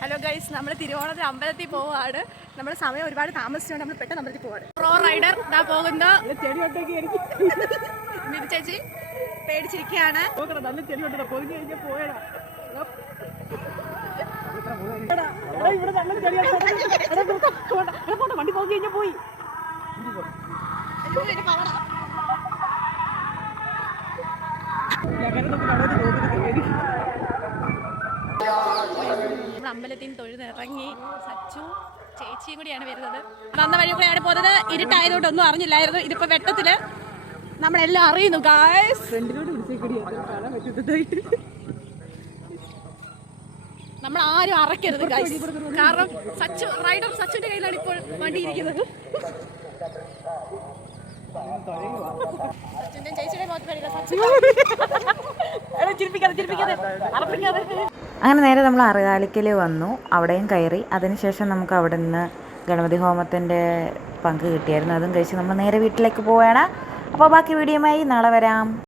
Hello guys നമ്മൾ തിരുവോണത്തിൽ അമ്പലത്തിൽ പോവാണ് നമ്മൾ സമയം ഒരുപാട് താമസിച്ചുകൊണ്ട് നമ്മൾ പെട്ടെന്ന് അമ്പലത്തിൽ പോവാണ്. പ്രോ റൈഡർ ഇതാ പോകുന്ന മിനി ചേച്ചി പേടിച്ചിരിക്കുകയാണ്. വണ്ടി പോയി കഴിഞ്ഞാൽ പോയി. പവറാ. നമ്മൾ അമ്പലത്തിൽ നിന്ന് സച്ചു ചേച്ചിയും കൂടിയാണ് വരുന്നത്. വന്ന വഴി കൂടെയാണ് പോകുന്നത്. ഇരുട്ടായതുകൊണ്ട് ഒന്നും അറിഞ്ഞില്ലായിരുന്നു. ഇതിപ്പോ വെട്ടത്തിൽ നമ്മളെല്ലാം അറിയുന്നു ഗായസ് നമ്മൾ ആരും അറക്കരുത് ഗായ്സ് കാരണം സച്ചു റൈഡർ സച്ചുന്റെ കയ്യിലാണ് ഇപ്പോൾ വണ്ടി ഇരിക്കുന്നത് സച്ചുന്റെ ചേച്ചിയുടെ മുഖത്ത് വരിക സച്ചു. ചിരിപ്പിക്കാതെ ചിരിപ്പിക്കാതെ. അറപ്പിക്കാതെ. അങ്ങനെ നേരെ നമ്മൾ അറുകാലിക്കൽ വന്നു അവിടെയും കയറി. അതിനുശേഷം നമുക്ക് അവിടെ നിന്ന് ഗണപതി ഹോമത്തിന്റെ പങ്ക് കിട്ടിയായിരുന്നു. അതും കഴിച്ച് നമ്മൾ നേരെ വീട്ടിലേക്ക് പോവുകയാണ്. അപ്പോൾ ബാക്കി വീഡിയോയുമായി നാളെ വരാം.